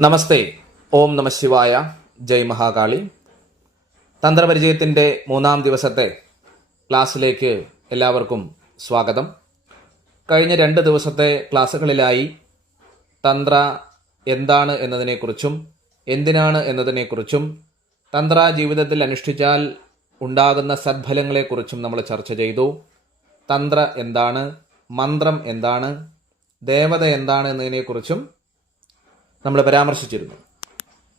നമസ്തേ. ഓം നമ ശിവായ. ജയ് മഹാകാളി. തന്ത്രപരിചയത്തിന്റെ മൂന്നാം ദിവസത്തെ ക്ലാസ്സിലേക്ക് എല്ലാവർക്കും സ്വാഗതം. കഴിഞ്ഞ രണ്ട് ദിവസത്തെ ക്ലാസ്സുകളിലായി തന്ത്ര എന്താണ് എന്നതിനെക്കുറിച്ചും എന്തിനാണ് എന്നതിനെക്കുറിച്ചും തന്ത്ര ജീവിതത്തിൽ അനുഷ്ഠിച്ചാൽ ഉണ്ടാകുന്ന സദ്ഫലങ്ങളെക്കുറിച്ചും നമ്മൾ ചർച്ച ചെയ്തു. തന്ത്ര എന്താണ്? മന്ത്രം എന്താണ്? ദേവത എന്താണ് എന്നതിനെക്കുറിച്ചും നമ്മൾ പരാമർശിച്ചിരുന്നു.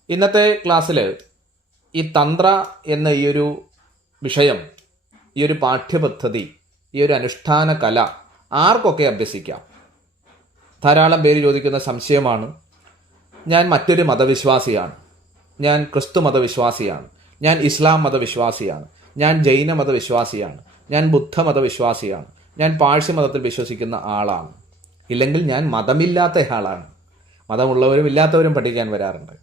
ഇന്നത്തെ ക്ലാസ്സിൽ ഈ തന്ത്ര എന്ന ഈ ഒരു വിഷയം ഈ ഒരു പാഠ്യപദ്ധതി ഈ ഒരു അനുഷ്ഠാന കല ആർക്കൊക്കെ അഭ്യസിക്കാം? ധാരാളം പേര് ചോദിക്കുന്ന സംശയമാണ്. ഞാൻ മറ്റൊരു മതവിശ്വാസിയാണ്. ഞാൻ ക്രിസ്തു മതവിശ്വാസിയാണ്. ഞാൻ ഇസ്ലാം മതവിശ്വാസിയാണ്. ഞാൻ ജൈന മതവിശ്വാസിയാണ്. ഞാൻ ബുദ്ധ മതവിശ്വാസിയാണ്. ഞാൻ പാഴ്സി മതത്തിൽ വിശ്വസിക്കുന്ന ആളാണ്. ഇല്ലെങ്കിൽ ഞാൻ മതമില്ലാത്ത ആളാണ്. മതമുള്ളവരും ഇല്ലാത്തവരും പഠിക്കാൻ വരാറുണ്ട്.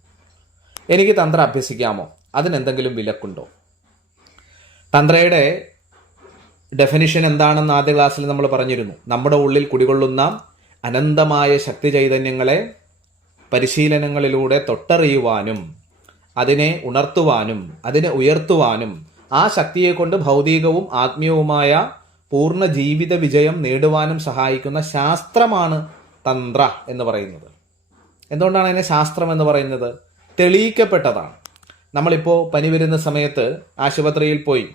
എനിക്ക് തന്ത്ര അഭ്യസിക്കാമോ? അതിനെന്തെങ്കിലും വിലക്കുണ്ടോ? തന്ത്രയുടെ ഡെഫിനിഷൻ എന്താണെന്ന് ആദ്യ ക്ലാസ്സിൽ നമ്മൾ പറഞ്ഞിരുന്നു. നമ്മുടെ ഉള്ളിൽ കുടികൊള്ളുന്ന അനന്തമായ ശക്തി ചൈതന്യങ്ങളെ പരിശീലനങ്ങളിലൂടെ തൊട്ടറിയുവാനും അതിനെ ഉണർത്തുവാനും അതിനെ ഉയർത്തുവാനും ആ ശക്തിയെ കൊണ്ട് ഭൗതികവും ആത്മീയവുമായ പൂർണ ജീവിത വിജയം നേടുവാനും സഹായിക്കുന്ന ശാസ്ത്രമാണ് തന്ത്ര എന്ന് പറയുന്നത്. എന്തുകൊണ്ടാണ് അതിനെ ശാസ്ത്രം എന്ന് പറയുന്നത്? തെളിയിക്കപ്പെട്ടതാണ്. നമ്മളിപ്പോൾ പനി വരുന്ന സമയത്ത് ആശുപത്രിയിൽ പോയി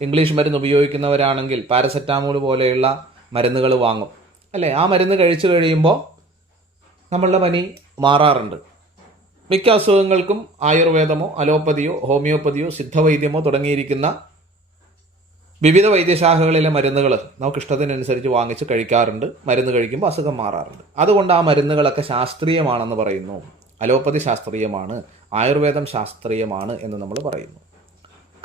ഇംഗ്ലീഷ് മരുന്ന് ഉപയോഗിക്കുന്നവരാണെങ്കിൽ പാരസെറ്റാമോൾ പോലെയുള്ള മരുന്നുകൾ വാങ്ങും. അല്ലേ? ആ മരുന്ന് കഴിച്ചു കഴിയുമ്പോൾ നമ്മളുടെ പനി മാറാറുണ്ട്. മിക്ക അസുഖങ്ങൾക്കും ആയുർവേദമോ അലോപ്പതിയോ ഹോമിയോപ്പതിയോ സിദ്ധവൈദ്യമോ തുടങ്ങിയിരിക്കുന്ന വിവിധ വൈദ്യശാഖകളിലെ മരുന്നുകൾ നമുക്ക് ഇഷ്ടത്തിനനുസരിച്ച് വാങ്ങിച്ച് കഴിക്കാറുണ്ട്. മരുന്ന് കഴിക്കുമ്പോൾ അസുഖം മാറാറുണ്ട്. അതുകൊണ്ട് ആ മരുന്നുകളൊക്കെ ശാസ്ത്രീയമാണെന്ന് പറയുന്നു. അലോപ്പതി ശാസ്ത്രീയമാണ്. ആയുർവേദം ശാസ്ത്രീയമാണ് എന്ന് നമ്മൾ പറയുന്നു.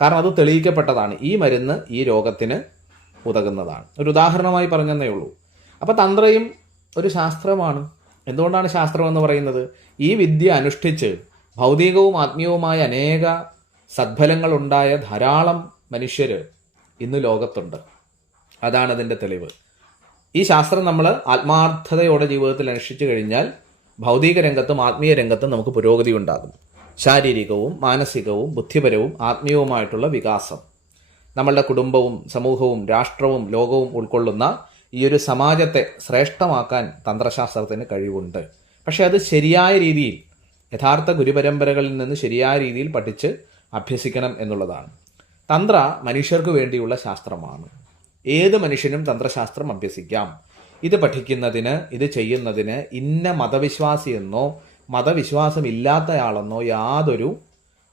കാരണം അത് തെളിയിക്കപ്പെട്ടതാണ്. ഈ മരുന്ന് ഈ രോഗത്തിന് ഉതകുന്നതാണ്. ഒരു ഉദാഹരണമായി പറഞ്ഞതേ ഉള്ളൂ. അപ്പോൾ തന്ത്രയും ഒരു ശാസ്ത്രമാണ് എന്തുകൊണ്ടാണ് ശാസ്ത്രം എന്ന് പറയുന്നത്? ഈ വിദ്യ അനുഷ്ഠിച്ച് ഭൗതികവും ആത്മീയവുമായ അനേക സദ്ഫലങ്ങളുണ്ടായ ധാരാളം മനുഷ്യർ ഇന്ന് ലോകത്തുണ്ട്. അതാണ് അതിന്റെ തെളിവ്. ഈ ശാസ്ത്രം നമ്മൾ ആത്മാർത്ഥതയോടെ ജീവിതത്തിൽ അനുഷ്ഠിച്ചു കഴിഞ്ഞാൽ ഭൗതിക രംഗത്തും ആത്മീയ രംഗത്തും നമുക്ക് പുരോഗതി ഉണ്ടാകും. ശാരീരികവും മാനസികവും ബുദ്ധിപരവും ആത്മീയവുമായിട്ടുള്ള വികാസം. നമ്മളുടെ കുടുംബവും സമൂഹവും രാഷ്ട്രവും ലോകവും ഉൾക്കൊള്ളുന്ന ഈ ഒരു സമാജത്തെ ശ്രേഷ്ഠമാക്കാൻ തന്ത്രശാസ്ത്രത്തിന് കഴിവുണ്ട്. പക്ഷേ അത് ശരിയായ രീതിയിൽ യഥാർത്ഥ ഗുരുപരമ്പരകളിൽ നിന്ന് ശരിയായ രീതിയിൽ പഠിച്ച് അഭ്യസിക്കണം എന്നുള്ളതാണ്. തന്ത്ര മനുഷ്യർക്ക് വേണ്ടിയുള്ള ശാസ്ത്രമാണ്. ഏത് മനുഷ്യനും തന്ത്രശാസ്ത്രം അഭ്യസിക്കാം. ഇത് പഠിക്കുന്നതിന് ഇത് ചെയ്യുന്നതിന് ഇന്ന മതവിശ്വാസിയെന്നോ മതവിശ്വാസമില്ലാത്തയാളെന്നോ യാതൊരു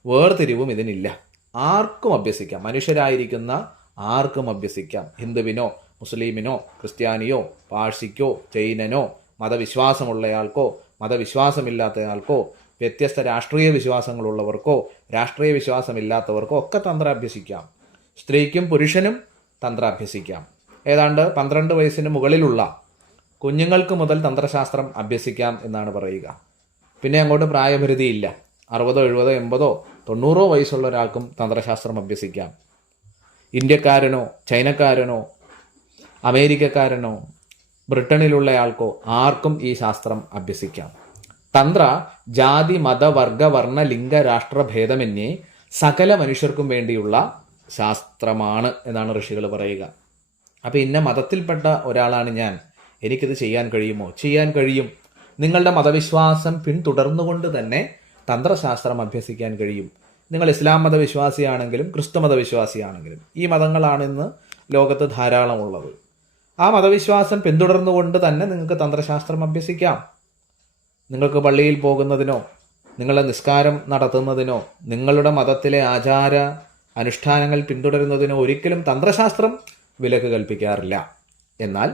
വേർതിരിവും ഇതിനില്ല. ആർക്കും അഭ്യസിക്കാം. മനുഷ്യരായിരിക്കുന്ന ആർക്കും അഭ്യസിക്കാം. ഹിന്ദുവിനോ മുസ്ലിമിനോ ക്രിസ്ത്യാനിയോ പാഴ്സിക്കോ ചൈനനോ മതവിശ്വാസമുള്ളയാൾക്കോ മതവിശ്വാസമില്ലാത്തയാൾക്കോ വ്യത്യസ്ത രാഷ്ട്രീയ വിശ്വാസങ്ങളുള്ളവർക്കോ രാഷ്ട്രീയ വിശ്വാസമില്ലാത്തവർക്കോ ഒക്കെ തന്ത്ര അഭ്യസിക്കാം സ്ത്രീക്കും പുരുഷനും തന്ത്ര അഭ്യസിക്കാം ഏതാണ്ട് പന്ത്രണ്ട് വയസ്സിന് മുകളിലുള്ള കുഞ്ഞുങ്ങൾക്ക് മുതൽ തന്ത്രശാസ്ത്രം അഭ്യസിക്കാം എന്നാണ് പറയുക. പിന്നെ അങ്ങോട്ട് പ്രായപരിധിയില്ല. അറുപതോ എഴുപതോ എൺപതോ തൊണ്ണൂറോ വയസ്സുള്ള ഒരാൾക്കും തന്ത്രശാസ്ത്രം അഭ്യസിക്കാം. ഇന്ത്യക്കാരനോ ചൈനക്കാരനോ അമേരിക്കക്കാരനോ ബ്രിട്ടനിലുള്ളയാൾക്കോ ആർക്കും ഈ ശാസ്ത്രം അഭ്യസിക്കാം. തന്ത്ര ജാതി മത വർഗ വർണ ലിംഗ രാഷ്ട്ര ഭേദമന്യേ സകല മനുഷ്യർക്കും വേണ്ടിയുള്ള ശാസ്ത്രമാണ് എന്നാണ് ഋഷികൾ പറയുക. അപ്പോൾ ഇന്ന മതത്തിൽപ്പെട്ട ഒരാളാണ് ഞാൻ. എനിക്കിത് ചെയ്യാൻ കഴിയുമോ? ചെയ്യാൻ കഴിയും. നിങ്ങളുടെ മതവിശ്വാസം പിന്തുടർന്നുകൊണ്ട് തന്നെ തന്ത്രശാസ്ത്രം അഭ്യസിക്കാൻ കഴിയും. നിങ്ങൾ ഇസ്ലാം മതവിശ്വാസിയാണെങ്കിലും ക്രിസ്തു മതവിശ്വാസിയാണെങ്കിലും ഈ മതങ്ങളാണ് ഇന്ന് ലോകത്ത് ധാരാളമുള്ളത്. ആ മതവിശ്വാസം പിന്തുടർന്നുകൊണ്ട് തന്നെ നിങ്ങൾക്ക് തന്ത്രശാസ്ത്രം അഭ്യസിക്കാം. നിങ്ങൾക്ക് പള്ളിയിൽ പോകുന്നതിനോ നിങ്ങളുടെ നിസ്കാരം നടത്തുന്നതിനോ നിങ്ങളുടെ മതത്തിലെ ആചാര അനുഷ്ഠാനങ്ങൾ പിന്തുടരുന്നതിനോ ഒരിക്കലും തന്ത്രശാസ്ത്രം വിലക്ക് കൽപ്പിക്കാറില്ല. എന്നാൽ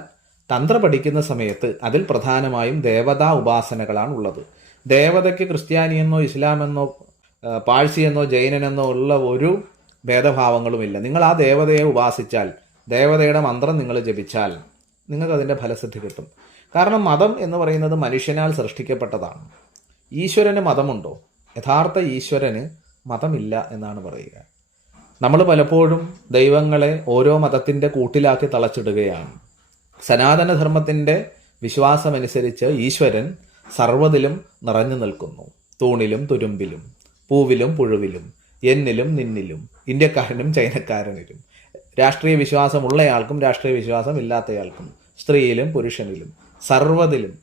തന്ത്ര പഠിക്കുന്ന സമയത്ത് അതിൽ പ്രധാനമായും ദേവതാ ഉപാസനകളാണ് ഉള്ളത്. ദേവതയ്ക്ക് ക്രിസ്ത്യാനിയെന്നോ ഇസ്ലാമെന്നോ പാഴ്സിയെന്നോ ജൈനനെന്നോ ഉള്ള ഒരു ഭേദഭാവങ്ങളുമില്ല. നിങ്ങൾ ആ ദേവതയെ ഉപാസിച്ചാൽ ദേവതയുടെ മന്ത്രം നിങ്ങൾ ജപിച്ചാൽ നിങ്ങൾക്ക് അതിന്റെ ഫലസിദ്ധി കിട്ടും. കാരണം മതം എന്ന് പറയുന്നത് മനുഷ്യനാൽ സൃഷ്ടിക്കപ്പെട്ടതാണ്. ഈശ്വരന് മതമുണ്ടോ? യഥാർത്ഥ ഈശ്വരന് മതമില്ല എന്നാണ് പറയുക. നമ്മൾ പലപ്പോഴും ദൈവങ്ങളെ ഓരോ മതത്തിന്റെ കൂട്ടിലാക്കി തളച്ചിടുകയാണ്. സനാതനധർമ്മത്തിന്റെ വിശ്വാസമനുസരിച്ച് ഈശ്വരൻ സർവതിലും നിറഞ്ഞു നിൽക്കുന്നു. തൂണിലും തുരുമ്പിലും പൂവിലും പുഴുവിലും എന്നിലും നിന്നിലും ഇന്ത്യക്കാരനും ചൈനക്കാരനിലും. രാഷ്ട്രീയ വിശ്വാസമുള്ളയാൾക്കും രാഷ്ട്രീയ വിശ്വാസം ഇല്ലാത്തയാൾക്കും സ്ത്രീയിലും പുരുഷനിലും. സർവതിലും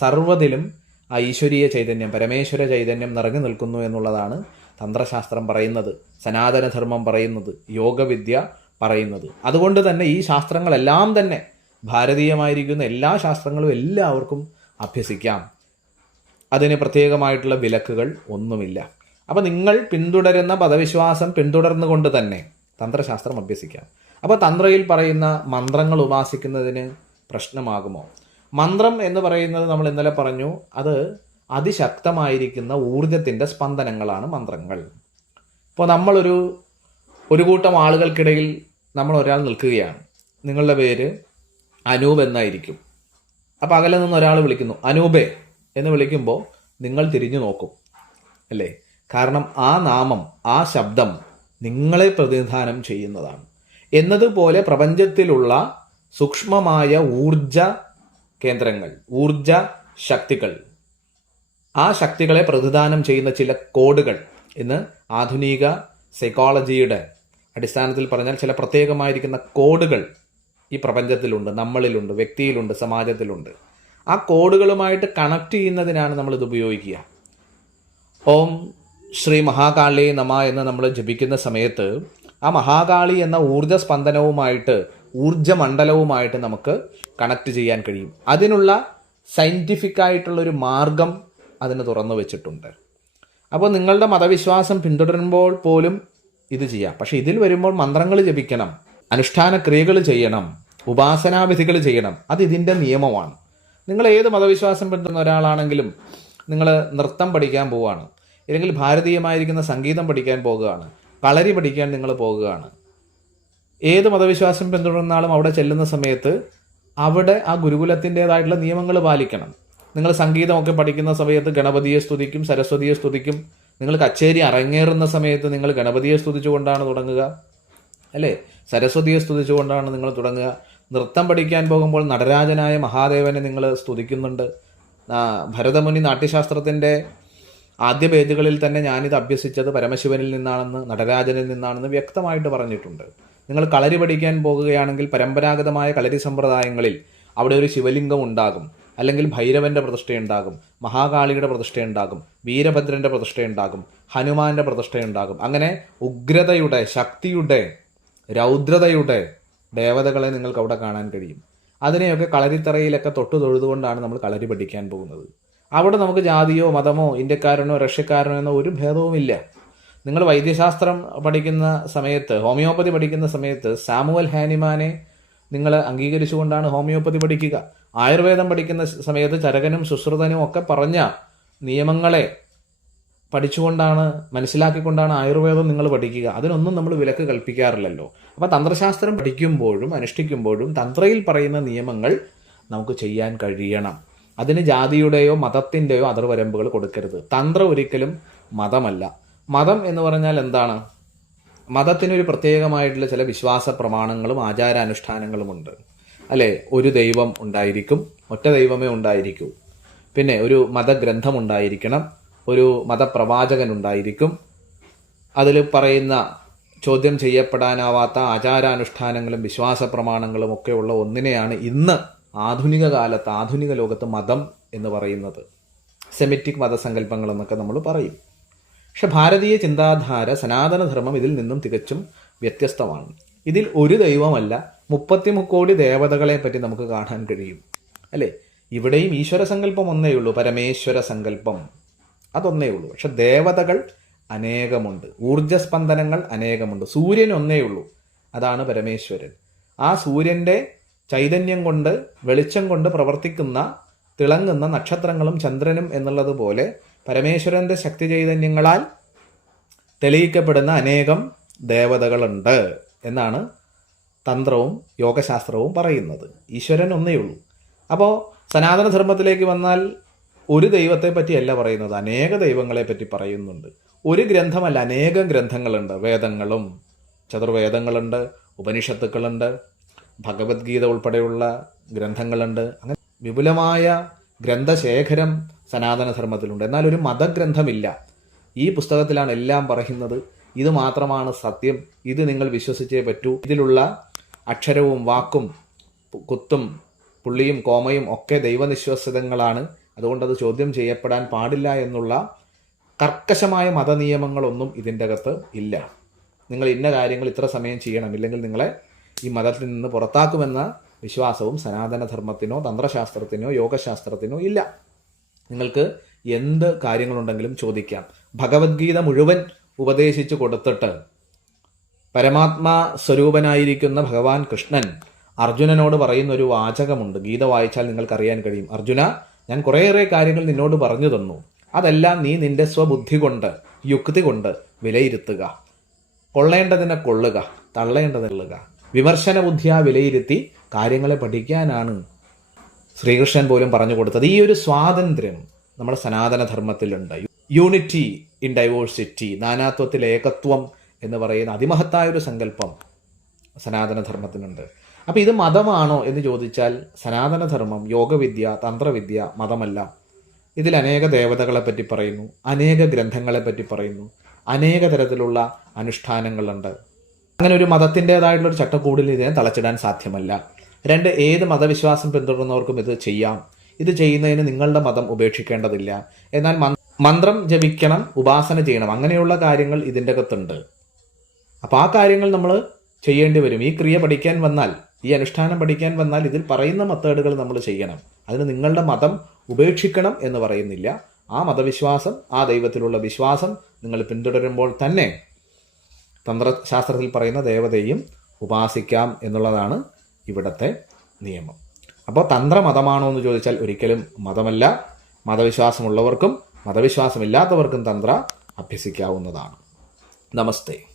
സർവതിലും ആ ഈശ്വരീയ ചൈതന്യം പരമേശ്വര ചൈതന്യം നിറഞ്ഞു നിൽക്കുന്നു എന്നുള്ളതാണ് തന്ത്രശാസ്ത്രം പറയുന്നത് സനാതനധർമ്മം പറയുന്നത് യോഗവിദ്യ പറയുന്നത്. അതുകൊണ്ട് തന്നെ ഈ ശാസ്ത്രങ്ങളെല്ലാം തന്നെ ഭാരതീയമായിരിക്കുന്ന എല്ലാ ശാസ്ത്രങ്ങളും എല്ലാവർക്കും അഭ്യസിക്കാം. അതിന് പ്രത്യേകമായിട്ടുള്ള വിലക്കുകൾ ഒന്നുമില്ല. അപ്പോൾ നിങ്ങൾ പിന്തുടരുന്ന പദവിശ്വാസം പിന്തുടർന്നുകൊണ്ട് തന്നെ തന്ത്രശാസ്ത്രം അഭ്യസിക്കാം. അപ്പോൾ തന്ത്രയിൽ പറയുന്ന മന്ത്രങ്ങൾ ഉപാസിക്കുന്നതിന് പ്രശ്നമാകുമോ? മന്ത്രം എന്ന് പറയുന്നത് നമ്മൾ ഇന്നലെ പറഞ്ഞു. അത് അതിശക്തമായിരിക്കുന്ന ഊർജത്തിന്റെ സ്പന്ദനങ്ങളാണ് മന്ത്രങ്ങൾ. ഇപ്പോൾ നമ്മളൊരു ഒരു കൂട്ടം ആളുകൾക്കിടയിൽ നമ്മൾ ഒരാൾ നിൽക്കുകയാണ്. നിങ്ങളുടെ പേര് അനൂപ് എന്നായിരിക്കും. അപ്പോൾ അകലെ നിന്ന് ഒരാൾ വിളിക്കുന്നു അനൂപേ എന്ന് വിളിക്കുമ്പോൾ നിങ്ങൾ തിരിഞ്ഞു നോക്കും അല്ലേ? കാരണം ആ നാമം ആ ശബ്ദം നിങ്ങളെ പ്രതിനിധാനം ചെയ്യുന്നതാണ്. എന്നതുപോലെ പ്രപഞ്ചത്തിലുള്ള സൂക്ഷ്മമായ ഊർജ കേന്ദ്രങ്ങൾ ഊർജ ശക്തികൾ. ആ ശക്തികളെ പ്രതിദാനം ചെയ്യുന്ന ചില കോഡുകൾ ഇന്ന് ആധുനിക സൈക്കോളജിയുടെ അടിസ്ഥാനത്തിൽ പറഞ്ഞാൽ ചില പ്രത്യേകമായിരിക്കുന്ന കോഡുകൾ ഈ പ്രപഞ്ചത്തിലുണ്ട് നമ്മളിലുണ്ട് വ്യക്തിയിലുണ്ട് സമാജത്തിലുണ്ട്. ആ കോഡുകളുമായിട്ട് കണക്ട് ചെയ്യുന്നതിനാണ് നമ്മളിത് ഉപയോഗിക്കുക. ഓം ശ്രീ മഹാകാളി നമ എന്ന് നമ്മൾ ജപിക്കുന്ന സമയത്ത് ആ മഹാകാളി എന്ന ഊർജ സ്പന്ദനവുമായിട്ട് ഊർജമണ്ഡലവുമായിട്ട് നമുക്ക് കണക്ട് ചെയ്യാൻ കഴിയും. അതിനുള്ള സയന്റിഫിക് ആയിട്ടുള്ളൊരു മാർഗം അതിന് തുറന്നു വെച്ചിട്ടുണ്ട്. അപ്പോൾ നിങ്ങളുടെ മതവിശ്വാസം പിന്തുടരുമ്പോൾ പോലും ഇത് ചെയ്യാം. പക്ഷേ ഇതിൽ വരുമ്പോൾ മന്ത്രങ്ങൾ ജപിക്കണം അനുഷ്ഠാന ക്രിയകൾ ചെയ്യണം ഉപാസനാവിധികൾ ചെയ്യണം. അത് ഇതിന്റെ നിയമമാണ്. നിങ്ങൾ ഏത് മതവിശ്വാസം പിന്തുടരുന്ന ഒരാളാണെങ്കിലും നിങ്ങൾ നൃത്തം പഠിക്കാൻ പോവുകയാണ്. അല്ലെങ്കിൽ ഭാരതീയമായിരിക്കുന്ന സംഗീതം പഠിക്കാൻ പോകുകയാണ് കളരി പഠിക്കാൻ നിങ്ങൾ പോകുകയാണ് ഏത് മതവിശ്വാസം പിന്തുടരുന്ന ആളും അവിടെ ചെല്ലുന്ന സമയത്ത് അവിടെ ആ ഗുരുകുലത്തിന്റെതായിട്ടുള്ള നിയമങ്ങൾ പാലിക്കണം. നിങ്ങൾ സംഗീതമൊക്കെ പഠിക്കുന്ന സമയത്ത് ഗണപതിയെ സ്തുതിക്കും സരസ്വതിയെ സ്തുതിക്കും. നിങ്ങൾ കച്ചേരി അരങ്ങേറുന്ന സമയത്ത് നിങ്ങൾ ഗണപതിയെ സ്തുതിച്ചുകൊണ്ടാണ് തുടങ്ങുക. അല്ലേ? സരസ്വതിയെ സ്തുതിച്ചുകൊണ്ടാണ് നിങ്ങൾ തുടങ്ങുക. നൃത്തം പഠിക്കാൻ പോകുമ്പോൾ നടരാജനായ മഹാദേവനെ നിങ്ങൾ സ്തുതിക്കുന്നുണ്ട്. ഭരതമുനി നാട്യശാസ്ത്രത്തിന്റെ ആദ്യ പേജുകളിൽ തന്നെ ഞാനിത് അഭ്യസിച്ചത് പരമശിവനിൽ നിന്നാണെന്ന് നടരാജനിൽ നിന്നാണെന്ന് വ്യക്തമായിട്ട് പറഞ്ഞിട്ടുണ്ട്. നിങ്ങൾ കളരി പഠിക്കാൻ പോകുകയാണെങ്കിൽ പരമ്പരാഗതമായ കളരി സമ്പ്രദായങ്ങളിൽ അവിടെ ഒരു ശിവലിംഗം ഉണ്ടാകും. അല്ലെങ്കിൽ ഭൈരവന്റെ പ്രതിഷ്ഠയുണ്ടാകും മഹാകാളിയുടെ പ്രതിഷ്ഠയുണ്ടാകും വീരഭദ്രന്റെ പ്രതിഷ്ഠയുണ്ടാകും ഹനുമാന്റെ പ്രതിഷ്ഠയുണ്ടാകും. അങ്ങനെ ഉഗ്രതയുടെ ശക്തിയുടെ രൗദ്രതയുടെ ദേവതകളെ നിങ്ങൾക്ക് അവിടെ കാണാൻ കഴിയും. അതിനെയൊക്കെ കളരിത്തറയിലൊക്കെ തൊട്ടു തൊഴുതുകൊണ്ടാണ് നമ്മൾ കളരി പഠിക്കാൻ പോകുന്നത്. അവിടെ നമുക്ക് ജാതിയോ മതമോ ഇന്ത്യക്കാരനോ റഷ്യക്കാരനോ എന്നോ ഒരു ഭേദവുമില്ല. നിങ്ങൾ വൈദ്യശാസ്ത്രം പഠിക്കുന്ന സമയത്ത് ഹോമിയോപ്പതി പഠിക്കുന്ന സമയത്ത് സാമുവൽ ഹാനിമാനെ നിങ്ങൾ അംഗീകരിച്ചുകൊണ്ടാണ് ഹോമിയോപ്പതി പഠിക്കുക. ആയുർവേദം പഠിക്കുന്ന സമയത്ത് ചരകനും സുശ്രുതനും ഒക്കെ പറഞ്ഞ നിയമങ്ങളെ പഠിച്ചുകൊണ്ടാണ് മനസ്സിലാക്കിക്കൊണ്ടാണ് ആയുർവേദം നിങ്ങൾ പഠിക്കുക. അതിനൊന്നും നമ്മൾ വിലക്ക് കൽപ്പിക്കാറില്ലല്ലോ. അപ്പോൾ തന്ത്രശാസ്ത്രം പഠിക്കുമ്പോഴും അനുഷ്ഠിക്കുമ്പോഴും തന്ത്രയിൽ പറയുന്ന നിയമങ്ങൾ നമുക്ക് ചെയ്യാൻ കഴിയണം. അതിന് ജാതിയുടെയോ മതത്തിന്റെയോ അതിർവരമ്പുകൾ കൊടുക്കരുത്. തന്ത്രം ഒരിക്കലും മതമല്ല. മതം എന്ന് പറഞ്ഞാൽ എന്താണ്? മതത്തിനൊരു പ്രത്യേകമായിട്ടുള്ള ചില വിശ്വാസ പ്രമാണങ്ങളും ആചാരാനുഷ്ഠാനങ്ങളുമുണ്ട്. അല്ലേ? ഒരു ദൈവം ഉണ്ടായിരിക്കും ഒറ്റ ദൈവമേ ഉണ്ടായിരിക്കൂ. പിന്നെ ഒരു മതഗ്രന്ഥം ഉണ്ടായിരിക്കണം ഒരു മതപ്രവാചകൻ ഉണ്ടായിരിക്കും അതിൽ പറയുന്ന ചോദ്യം ചെയ്യപ്പെടാനാവാത്ത ആചാരാനുഷ്ഠാനങ്ങളും വിശ്വാസ പ്രമാണങ്ങളും ഒക്കെയുള്ള ഒന്നിനെയാണ് ഇന്ന് ആധുനിക കാലത്ത് ആധുനിക ലോകത്ത് മതം എന്ന് പറയുന്നത്. സെമിറ്റിക് മതസങ്കല്പങ്ങൾ എന്നൊക്കെ നമ്മൾ പറയും. പക്ഷെ ഭാരതീയ ചിന്താധാര സനാതനധർമ്മം ഇതിൽ നിന്നും തികച്ചും വ്യത്യസ്തമാണ്. ഇതിൽ ഒരു ദൈവമല്ല മുപ്പത്തി മുക്കോടി ദേവതകളെ പറ്റി നമുക്ക് കാണാൻ കഴിയും. അല്ലേ? ഇവിടെയും ഈശ്വര സങ്കല്പം ഒന്നേ ഉള്ളൂ പരമേശ്വര സങ്കല്പം അതൊന്നേ ഉള്ളൂ. പക്ഷെ ദേവതകൾ അനേകമുണ്ട് ഊർജസ്പന്ദനങ്ങൾ അനേകമുണ്ട്. സൂര്യൻ ഒന്നേ ഉള്ളൂ അതാണ് പരമേശ്വരൻ. ആ സൂര്യന്റെ ചൈതന്യം കൊണ്ട് വെളിച്ചം കൊണ്ട് പ്രവർത്തിക്കുന്ന തിളങ്ങുന്ന നക്ഷത്രങ്ങളും ചന്ദ്രനും എന്നുള്ളതുപോലെ പരമേശ്വരന്റെ ശക്തി ചൈതന്യങ്ങളാൽ തെളിയിക്കപ്പെടുന്ന അനേകം ദേവതകളുണ്ട് എന്നാണ് തന്ത്രവും യോഗശാസ്ത്രവും പറയുന്നത്. ഈശ്വരൻ ഒന്നേ ഉള്ളൂ. അപ്പോൾ സനാതന ധർമ്മത്തിലേക്ക് വന്നാൽ ഒരു ദൈവത്തെ പറ്റിയല്ല പറയുന്നത്. അനേക ദൈവങ്ങളെ പറ്റി പറയുന്നുണ്ട്. ഒരു ഗ്രന്ഥമല്ല അനേകം ഗ്രന്ഥങ്ങളുണ്ട്. വേദങ്ങളും ചതുർവേദങ്ങളുണ്ട് ഉപനിഷത്തുക്കളുണ്ട് ഭഗവത്ഗീത ഉൾപ്പെടെയുള്ള ഗ്രന്ഥങ്ങളുണ്ട്. അങ്ങനെ വിപുലമായ ഗ്രന്ഥശേഖരം സനാതനധർമ്മത്തിലുണ്ട്. എന്നാൽ ഒരു മതഗ്രന്ഥമില്ല. ഈ പുസ്തകത്തിലാണ് എല്ലാം പറയുന്നത്. ഇത് മാത്രമാണ് സത്യം. ഇത് നിങ്ങൾ വിശ്വസിച്ചേ പറ്റൂ. ഇതിലുള്ള അക്ഷരവും വാക്കും കുത്തും പുള്ളിയും കോമയും ഒക്കെ ദൈവനിശ്വസിതങ്ങളാണ് അതുകൊണ്ടത് അത് ചോദ്യം ചെയ്യപ്പെടാൻ പാടില്ല എന്നുള്ള കർക്കശമായ മതനിയമങ്ങളൊന്നും ഇതിന്റെ അകത്ത് ഇല്ല. നിങ്ങൾ ഇന്ന കാര്യങ്ങൾ ഇത്ര സമയം ചെയ്യണം. ഇല്ലെങ്കിൽ നിങ്ങളെ ഈ മതത്തിൽ നിന്ന് പുറത്താക്കുമെന്ന വിശ്വാസവും സനാതനധർമ്മത്തിനോ തന്ത്രശാസ്ത്രത്തിനോ യോഗശാസ്ത്രത്തിനോ ഇല്ല. നിങ്ങൾക്ക് എന്ത് കാര്യങ്ങളുണ്ടെങ്കിലും ചോദിക്കാം. ഭഗവത്ഗീത മുഴുവൻ ഉപദേശിച്ചു കൊടുത്തിട്ട് പരമാത്മാ സ്വരൂപനായിരിക്കുന്ന ഭഗവാൻ കൃഷ്ണൻ അർജുനനോട് പറയുന്ന ഒരു വാചകമുണ്ട്. ഗീത വായിച്ചാൽ നിങ്ങൾക്ക് അറിയാൻ കഴിയും. അർജുന ഞാൻ കുറേയേറെ കാര്യങ്ങൾ നിന്നോട് പറഞ്ഞു തന്നു. അതെല്ലാം നീ നിന്റെ സ്വബുദ്ധി കൊണ്ട് യുക്തി കൊണ്ട് വിലയിരുത്തുക. കൊള്ളേണ്ടതിനെ കൊള്ളുക തള്ളേണ്ടതിനെ വിമർശന ബുദ്ധിയാ വിലയിരുത്തി കാര്യങ്ങളെ പഠിക്കാനാണ് ശ്രീകൃഷ്ണൻ പോലും പറഞ്ഞു കൊടുത്തത്. ഈ ഒരു സ്വാതന്ത്ര്യം നമ്മുടെ സനാതനധർമ്മത്തിലുണ്ട്. യൂണിറ്റി ഇൻ ഡൈവേഴ്സിറ്റി നാനാത്വത്തിൽ ഏകത്വം എന്ന് പറയുന്ന അതിമഹത്തായ ഒരു സങ്കല്പം സനാതനധർമ്മത്തിനുണ്ട്. അപ്പോൾ ഇത് മതമാണോ എന്ന് ചോദിച്ചാൽ സനാതനധർമ്മം യോഗവിദ്യ തന്ത്രവിദ്യ മതമല്ല ഇതിൽ അനേക ദേവതകളെ പറ്റി പറയുന്നു അനേക ഗ്രന്ഥങ്ങളെ പറ്റി പറയുന്നു അനേക തരത്തിലുള്ള അനുഷ്ഠാനങ്ങളുണ്ട്. അങ്ങനെ ഒരു മതത്തിന്റെതായിട്ടുള്ള ഒരു ചട്ടക്കൂടിൽ ഇതിനെ തളച്ചിടാൻ സാധ്യമല്ല. രണ്ട് ഏത് മതവിശ്വാസം പിന്തുടരുന്നവർക്കും ഇത് ചെയ്യാം. ഇത് ചെയ്യുന്നതിന് നിങ്ങളുടെ മതം ഉപേക്ഷിക്കേണ്ടതില്ല. എന്നാൽ മന്ത്രം ജപിക്കണം ഉപാസന ചെയ്യണം. അങ്ങനെയുള്ള കാര്യങ്ങൾ ഇതിന്റെ അകത്തുണ്ട്. അപ്പോൾ ആ കാര്യങ്ങൾ നമ്മൾ ചെയ്യേണ്ടി വരും. ഈ ക്രിയ പഠിക്കാൻ വന്നാൽ ഈ അനുഷ്ഠാനം പഠിക്കാൻ വന്നാൽ ഇതിൽ പറയുന്ന മെത്തേഡുകൾ നമ്മൾ ചെയ്യണം. അതിന് നിങ്ങളുടെ മതം ഉപേക്ഷിക്കണം എന്ന് പറയുന്നില്ല. ആ മതവിശ്വാസം ആ ദൈവത്തിലുള്ള വിശ്വാസം നിങ്ങൾ പിന്തുടരുമ്പോൾ തന്നെ തന്ത്രശാസ്ത്രത്തിൽ പറയുന്ന ദേവതയും ഉപാസിക്കാം എന്നുള്ളതാണ് ഇവിടുത്തെ നിയമം. അപ്പോൾ തന്ത്രമതമാണോ എന്ന് ചോദിച്ചാൽ ഒരിക്കലും മതമല്ല. മതവിശ്വാസമുള്ളവർക്കും മതവിശ്വാസമില്ലാത്തവർക്കും തന്ത്ര അഭ്യസിക്കാവുന്നതാണ്. നമസ്തേ.